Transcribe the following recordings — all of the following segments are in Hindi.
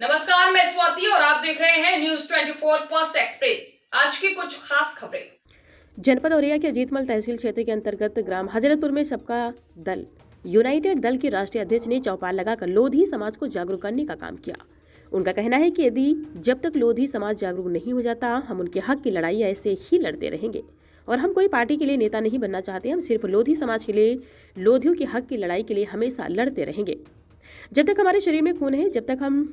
नमस्कार, मैं स्वाति और आप देख रहे हैं न्यूज 24 फर्स्ट एक्सप्रेस। आज की कुछ खास खबरें। जनपद औरैया के अजीतमल तहसील क्षेत्र के अंतर्गत ग्राम हजरतपुर में सबका दल यूनाइटेड दल के राष्ट्रीय अध्यक्ष ने चौपाल लगाकर लोधी समाज को जागरूक करने का काम किया। उनका कहना है कि यदि जब तक लोधी समाज जागरूक नहीं हो जाता, हम उनके हक की लड़ाई ऐसे ही लड़ते रहेंगे। और हम कोई पार्टी के लिए नेता नहीं बनना चाहते, हम सिर्फ लोधी समाज के लिए, लोधियों के हक की लड़ाई के लिए हमेशा लड़ते रहेंगे। जब तक हमारे शरीर में खून है, जब तक हम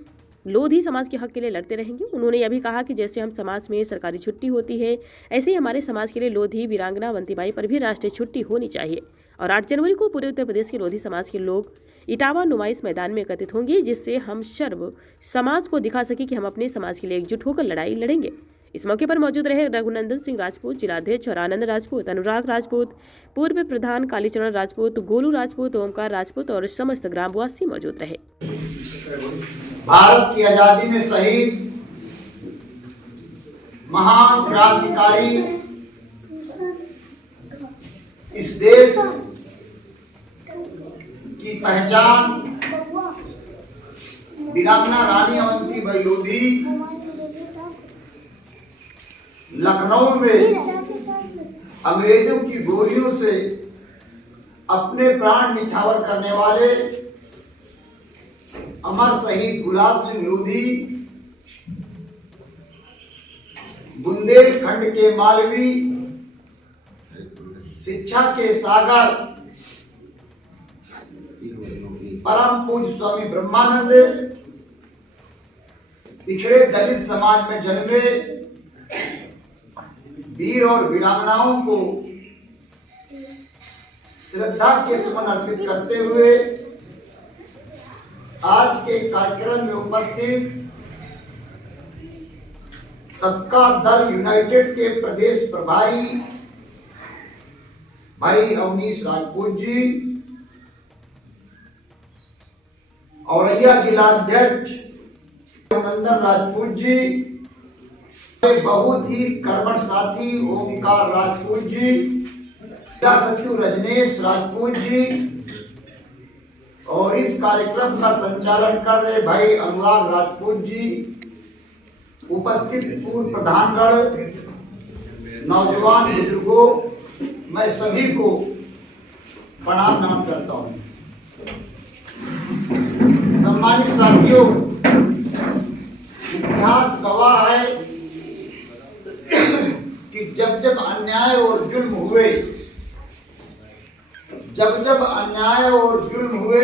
लोधी समाज के हक के लिए लड़ते रहेंगे। उन्होंने यह भी कहा कि जैसे हम समाज में सरकारी छुट्टी होती है, ऐसे ही हमारे समाज के लिए लोधी वीरांगना अवंतीबाई पर भी राष्ट्रीय छुट्टी होनी चाहिए। और 8 जनवरी को पूरे उत्तर प्रदेश के लोधी समाज के लोग इटावा नुमाइश मैदान में एकत्रित होंगे, जिससे हम सर्व समाज को दिखा सके कि हम अपने समाज के लिए एकजुट होकर लड़ाई लड़ेंगे। इस मौके पर मौजूद रहे रघुनंदन सिंह राजपूत, जिलाध्यक्ष और आनंद राजपूत, अनुराग राजपूत, पूर्व प्रधान कालीचरण राजपूत, गोलू राजपूत, ओमकार राजपूत और समस्त ग्रामवासी मौजूद रहे। भारत की आजादी में शहीद महान क्रांतिकारी, इस देश की पहचान वीरांगना रानी अवंतीबाई लोधी लखनऊ में अंग्रेजों की गोलियों से अपने प्राण निछावर करने वाले अमर शहीद गुलाब सिंह लोधी बुंदेलखंड के मालवी, शिक्षा के सागर परम पूज्य स्वामी ब्रह्मानंद पिछड़े दलित समाज में जन्मे वीर और वीरांगनाओं को श्रद्धा के सुमन अर्पित करते हुए आज के कार्यक्रम में उपस्थित सबका दल यूनाइटेड के प्रदेश प्रभारी भाई अवनीश राजपूत जी, औरैया जिलाध्यक्ष रघुनंदन राजपूत जी, बहुत ही कर्मठ साथी ओमकार राजपूत जी, जिला सचिव रजनेश राजपूत जी और इस कार्यक्रम का संचालन कर रहे भाई अनुराग राजपूत जी, उपस्थित पूर्व प्रधानगण, नौजवान बुजुर्गों, मैं सभी को प्रणाम नमन करता हूँ। सम्मानित साथियों, इतिहास गवाह है कि जब जब अन्याय और जुल्म हुए,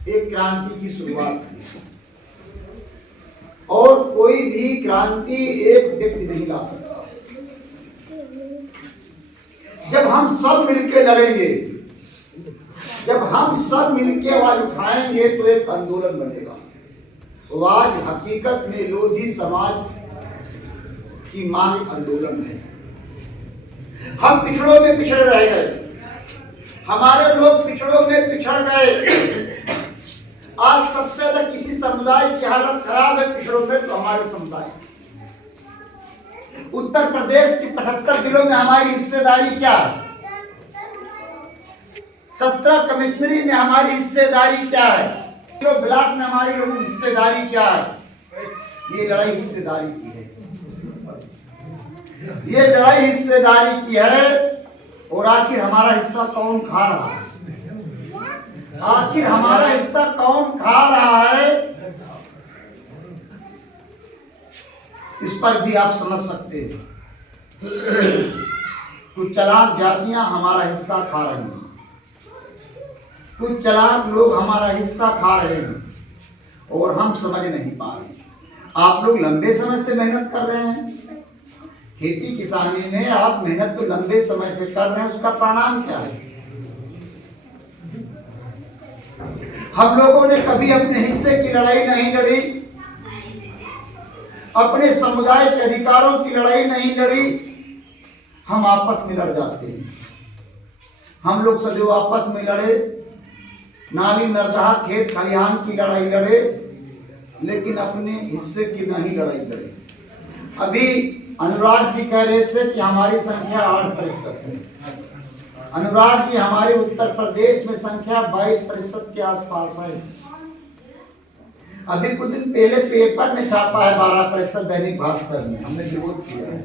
एक क्रांति की शुरुआत हुई। और कोई भी क्रांति एक व्यक्ति नहीं ला सकता। जब हम सब मिलकर लड़ेंगे, जब हम सब मिलकर आवाज उठाएंगे तो एक आंदोलन बनेगा। तो आज हकीकत में लोधी समाज की मांग आंदोलन है। हम पिछड़ों में पिछड़े रह गए, हमारे लोग पिछड़ों में पिछड़ गए। आज सबसे ज्यादा किसी समुदाय की हालत खराब है पिछड़ों में, तो हमारे समुदाय। उत्तर प्रदेश की 75 जिलों में हमारी हिस्सेदारी क्या है? 17 कमिश्नरी में हमारी हिस्सेदारी क्या है? ब्लॉक में हमारी लोगों की हिस्सेदारी क्या है? ये लड़ाई हिस्सेदारी की है, ये लड़ाई हिस्सेदारी की है। और आखिर हमारा हिस्सा कौन खा रहा है? आखिर हमारा हिस्सा कौन खा रहा है? इस पर भी आप समझ सकते हैं। कुछ चालाक जातियां हमारा हिस्सा खा रही हैं, कुछ चालाक लोग हमारा हिस्सा खा रहे हैं और हम समझ नहीं पा रहे। आप लोग लंबे समय से मेहनत कर रहे हैं, खेती किसानी में आप मेहनत तो लंबे समय से कर रहे हैं, उसका परिणाम क्या है? हम लोगों ने कभी अपने हिस्से की लड़ाई नहीं लड़ी, अपने समुदाय के अधिकारों की लड़ाई नहीं लड़ी। हम आपस में लड़ जाते हैं। हम लोग सदैव आपस में लड़े, नाली नरदहा खेत खलिहान की लड़ाई लड़े, लेकिन अपने हिस्से की नहीं लड़ाई लड़े। अभी अनुराग जी कह रहे थे कि हमारी संख्या 8% है। अनुराग जी, हमारे उत्तर प्रदेश में संख्या 22% के आसपास है। अभी कुछ दिन पहले पेपर में छापा है 12% दैनिक भास्कर में, हमने विरोध किया है।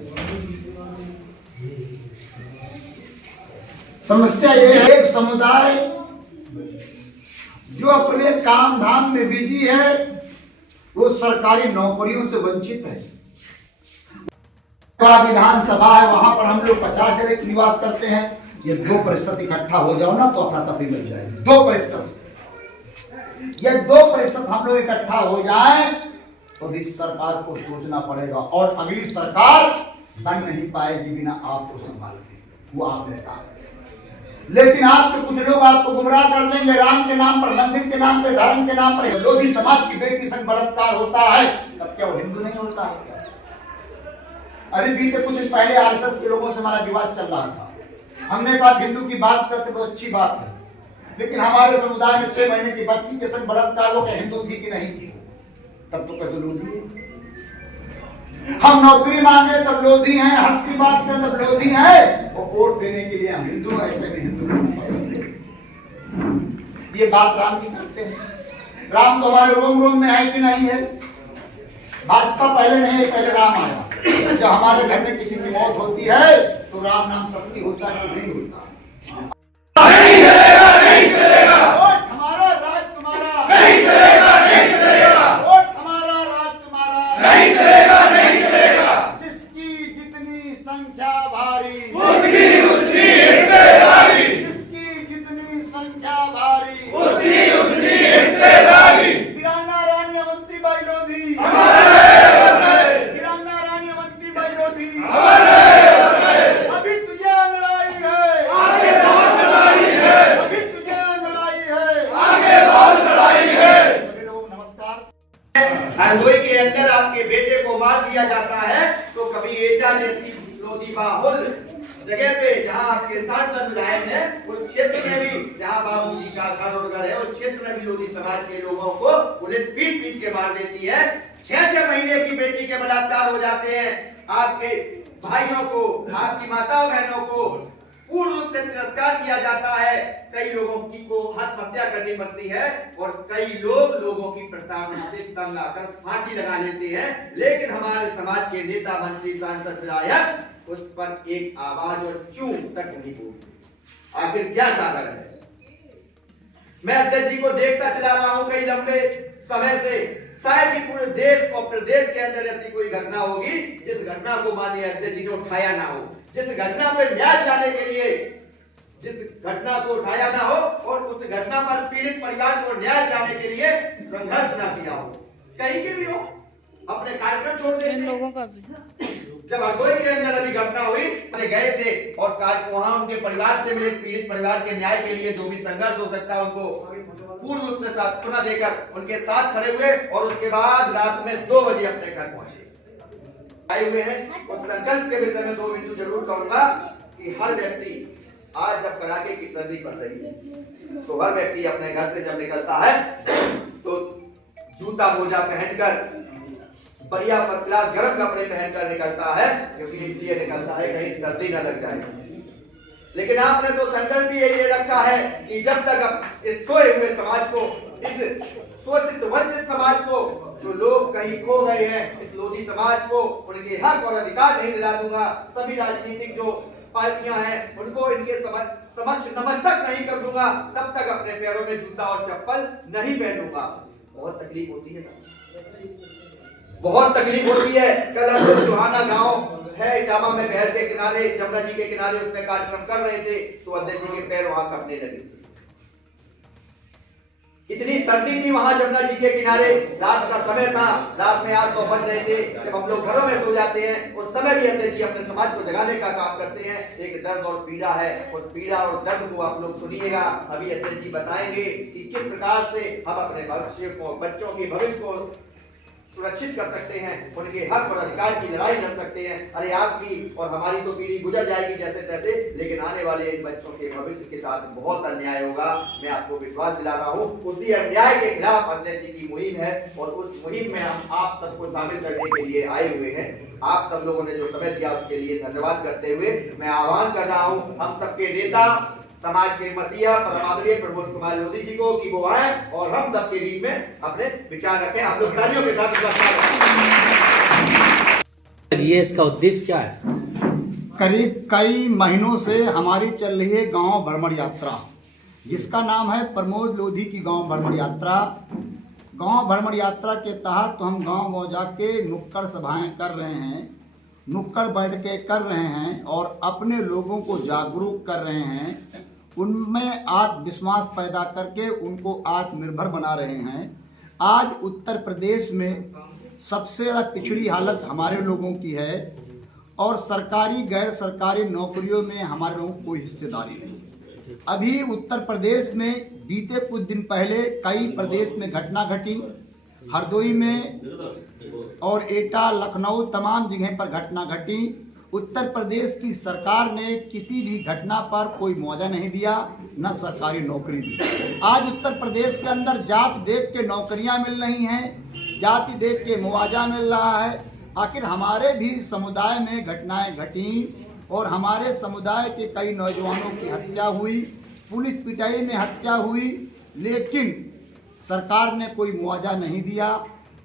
समस्या ये है, एक समुदाय जो अपने काम धाम में बिजी है वो सरकारी नौकरियों से वंचित है। विधानसभा है, वहां पर हम लोग 50 जने निवास करते हैं। ये 2% इकट्ठा हो जाओ ना तो अपना तफरी मिल जाएगी। 2%, ये 2% हम लोग इकट्ठा हो जाए तो भी सरकार को सोचना पड़ेगा, और अगली सरकार बन नहीं पाएगी बिना आपको संभाल के, वो आप नेता। लेकिन आपके कुछ लोग आपको गुमराह कर देंगे, राम के नाम पर, मंदिर के नाम पे, धर्म के नाम पर। लोधी समाज की बेटी संग बलात्कार होता है, तब क्या वो हिंदू नहीं होता है? अरे बीते कुछ दिन पहले आरएसएस के लोगों से हमारा विवाद चल रहा था। हमने कहा हिंदू की बात करते तो अच्छी बात है, लेकिन हमारे समुदाय में 6 महीने की बच्ची के संग बलात्कार हो, क्या हिंदू थी कि नहीं थी? तब तो कहते लोधी है। हम नौकरी मांगे तब लोधी हैं, हक की बात करें तब लोधी है, और वोट देने के लिए हम हिंदू, ऐसे भी हिंदू पसंद है। ये बात राम जी करते हैं। राम तो हमारे रोम रोम में है कि नहीं है? भाजपा पहले नहीं है, पहले राम आया। जब हमारे घर में किसी की मौत होती है तो राम नाम शक्ति होता है, तो नहीं होता। नहीं चलेगा, नहीं चलेगा। वोट हमारा, राज तुम्हारा। नहीं चलेगा, नहीं चलेगा। वोट हमारा, राज तुम्हारा। नहीं चलेगा, नहीं चलेगा। जिसकी जितनी संख्या भारी, उसकी हिस्सेदारी। जिसकी जितनी संख्या भारी, उसकी हिस्सेदारी। किराना रानी अवंतीबाई लोधी, किराना रानी अवंतीबाई लोधी। अभी तुझे लड़ाई है, आगे बहुत लड़ाई है, अभी तुझे लड़ाई है, आगे बहुत लड़ाई है। सभी लोगों को नमस्कार। हरदोई के अंदर आपके बेटे को मार दिया जाता है तो कभी एटा जैसी लोधी बाहुल जगह पे जहां आपके सांसद विधायक हैं, उस क्षेत्र में भी जहां बाबूजी का घर और घर है, उस क्षेत्र में भी लोधी समाज के लोगों को पुलिस पीट पीट के मार देती है। 6 महीने की बेटी के बलात्कार हो जाते हैं। आपके भाइयों को, आपकी माताओं बहनों को पूर्ण रूप से तिरस्कार किया जाता है। कई लोगों की को आत्महत्या करनी पड़ती है और कई लोगों की प्रताड़ना से तंग आकर फांसी लगा लेते हैं। लेकिन हमारे समाज के नेता, मंत्री, सांसद, विधायक उस पर एक आवाज और चूं तक नहीं बोलते। आखिर क्या कारण है? मैं अध्यक्ष जी को देखता चला रहा हूं कई लंबे समय से। शायद ही पूरे देश और प्रदेश के अंदर ऐसी कोई घटना होगी जिस घटना को माननीय अध्यक्ष जी ने उठाया ना हो, जिस घटना पर न्याय दिलाने के लिए जिस घटना को उठाया ना हो और उस घटना पर पीड़ित परिवार को न्याय दिलाने के लिए संघर्ष ना किया हो। कहीं के भी हो, अपने कार्यक्रम छोड़ देते हैं। लोगों का भी जब हरदोई के अंदर अभी घटना हुई, गए थे और वहां उनके परिवार से मिले, पीड़ित परिवार के न्याय के लिए जो भी संघर्ष हो सकता है उनको पूर्ण रूप से सांत्वना देकर उनके साथ खड़े हुए और उसके बाद रात में 2 बजे अपने घर पहुंचे आए हुए हैं। उस संकल्प के विषय में 2 बिंदु जरूर कहूंगा कि हर व्यक्ति आज जब कड़ाके की सर्दी पड़ रही है तो हर व्यक्ति अपने घर से जब निकलता है तो जूता मोजा पहनकर बढ़िया फर्स्ट क्लास गर्म कपड़े पहनकर निकलता है, क्योंकि इसलिए निकलता है कहीं सर्दी न लग जाए। लेकिन आपने तो संकल्प भी ये रखा है कि जब तक इस सोए हुए समाज को, इस शोषित वंचित समाज को, जो लोग कहीं खो गए हैं, इस लोधी समाज को उनके हक और अधिकार नहीं दिला दूंगा। सभी राजनीतिक जो पार्टियां हैं उनको इनके समक्ष नतमस्तक नहीं कर दूंगा, तब तक अपने पैरों में जूता और चप्पल नहीं पहनूंगा। बहुत तकलीफ होती है, बहुत तकलीफ होती है। कल हम लोग जोहाना गांव है इटावा में बहर के किनारे, जमुना जी के किनारे उसमें कार्यक्रम कर रहे थे तो अध्यक्ष जी के पैर वहां कांपने लगे। इतनी सर्दी थी वहां जमुना जी के किनारे, रात का समय था, रात में 8-9 बज रहे थे। जब हम लोग घरों में सो जाते हैं उस समय भी अध्यक्ष जी अपने समाज को जगाने का काम करते हैं। एक दर्द और पीड़ा है, उस पीड़ा और दर्द को आप लोग सुनिएगा। अभी अध्यक्ष जी बताएंगे कि किस प्रकार से हम अपने भविष्य को, बच्चों के भविष्य को सुरक्षित कर सकते हैं, उनके हक और अधिकार की लड़ाई लड़ सकते हैं। अरे आपकी और हमारी तो पीढ़ी गुजर जाएगी जैसे तैसे, लेकिन आने वाले इन बच्चों के भविष्य के साथ बहुत अन्याय होगा। मैं आपको विश्वास दिला रहा हूँ, उसी अन्याय के खिलाफ अध्यक्ष जी की मुहिम है और उस मुहिम में हम आप सबको शामिल करने के लिए आए हुए हैं। आप सब लोगों ने जो समय दिया उसके लिए धन्यवाद करते हुए मैं आह्वान कर रहा हूँ हम सबके नेता समाज के मसीहा परमादरणीय प्रमोद कुमार लोधी जी को कि वो आए और हम सबके बीच में अपने विचार रखें। आप लोग तालियों के साथ इसका स्वागत करें। ये इसका उद्देश्य क्या है? करीब कई महीनों से हमारी चल रही है गांव भ्रमण यात्रा, जिसका नाम है प्रमोद लोधी की गांव भ्रमण यात्रा। गांव भ्रमण यात्रा के तहत तो हम गांव गांव जाके नुक्कड़ सभाएं कर रहे हैं, नुक्कड़ बैठकें कर रहे हैं और अपने लोगों को जागरूक कर रहे हैं, उनमें आत्मविश्वास पैदा करके उनको आत्मनिर्भर बना रहे हैं। आज उत्तर प्रदेश में सबसे ज़्यादा पिछड़ी हालत हमारे लोगों की है और सरकारी गैर सरकारी नौकरियों में हमारे लोगों को कोई हिस्सेदारी नहीं। अभी उत्तर प्रदेश में बीते कुछ दिन पहले कई प्रदेश में घटना घटी, हरदोई में और एटा, लखनऊ, तमाम जगह पर घटना घटी। उत्तर प्रदेश की सरकार ने किसी भी घटना पर कोई मुआवजा नहीं दिया, न सरकारी नौकरी दी। आज उत्तर प्रदेश के अंदर जाति देख के नौकरियां मिल रही हैं, जाति देख के मुआवजा मिल रहा है। आखिर हमारे भी समुदाय में घटनाएं घटी और हमारे समुदाय के कई नौजवानों की हत्या हुई, पुलिस पिटाई में हत्या हुई, लेकिन सरकार ने कोई मुआवजा नहीं दिया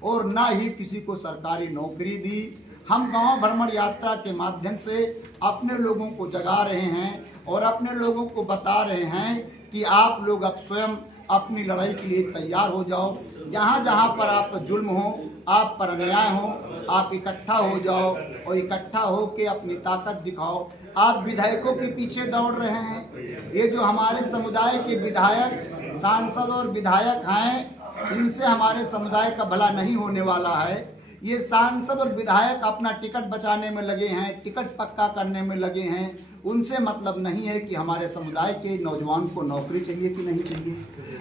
और ना ही किसी को सरकारी नौकरी दी। हम गांव भ्रमण यात्रा के माध्यम से अपने लोगों को जगा रहे हैं और अपने लोगों को बता रहे हैं कि आप लोग अब स्वयं अपनी लड़ाई के लिए तैयार हो जाओ। जहाँ जहाँ पर आप जुल्म हो, आप पर अन्याय हो, आप इकट्ठा हो जाओ और इकट्ठा हो के अपनी ताकत दिखाओ। आप विधायकों के पीछे दौड़ रहे हैं, ये जो हमारे समुदाय के विधायक, सांसद और विधायक हैं, इनसे हमारे समुदाय का भला नहीं होने वाला है। ये सांसद और विधायक अपना टिकट बचाने में लगे हैं, टिकट पक्का करने में लगे हैं। उनसे मतलब नहीं है कि हमारे समुदाय के नौजवान को नौकरी चाहिए कि नहीं चाहिए,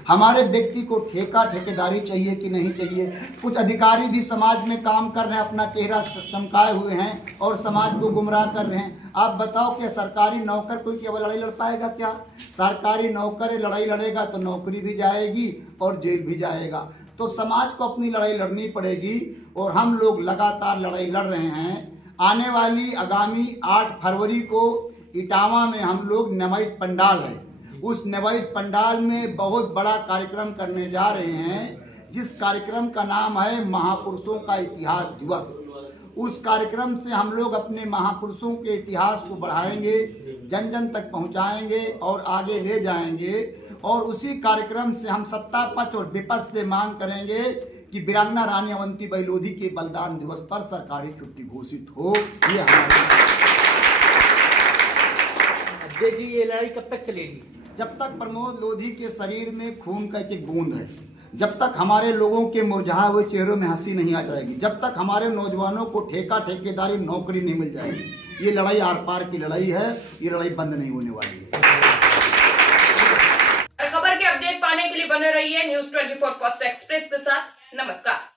हमारे व्यक्ति को ठेकेदारी चाहिए कि नहीं चाहिए। कुछ अधिकारी भी समाज में काम कर रहे हैं, अपना चेहरा चमकाए हुए हैं और समाज को गुमराह कर रहे हैं। आप बताओ कि सरकारी नौकर कोई केवल लड़ाई लड़ पाएगा क्या? सरकारी नौकर लड़ाई लड़ेगा तो नौकरी भी जाएगी और जेल भी जाएगा। तो समाज को अपनी लड़ाई लड़नी पड़ेगी और हम लोग लगातार लड़ाई लड़ रहे हैं। आने वाली आगामी 8 फरवरी को इटावा में हम लोग नुमाइश पंडाल है, उस नुमाइश पंडाल में बहुत बड़ा कार्यक्रम करने जा रहे हैं, जिस कार्यक्रम का नाम है महापुरुषों का इतिहास दिवस। उस कार्यक्रम से हम लोग अपने महापुरुषों के इतिहास को बढ़ाएंगे, जन जन तक पहुंचाएंगे और आगे ले जाएंगे। और उसी कार्यक्रम से हम सत्ता पक्ष और विपक्ष से मांग करेंगे कि वीरांगना रानी अवंतीबाई लोधी के बलिदान दिवस पर सरकारी छुट्टी घोषित हो। ये हमारे जी, ये लड़ाई कब तक चलेगी? जब तक प्रमोद लोधी के शरीर में खून का एक बूंद है, जब तक हमारे लोगों के मुरझाए हुए चेहरों में हंसी नहीं आ जाएगी, जब तक हमारे नौजवानों को ठेकेदारी नौकरी नहीं मिल जाएगी, ये लड़ाई आर पार की लड़ाई है, ये लड़ाई बंद नहीं होने वाली है। खबर के अपडेट पाने के लिए बने रहिए न्यूज़ 24 फर्स्ट एक्सप्रेस के साथ। नमस्कार।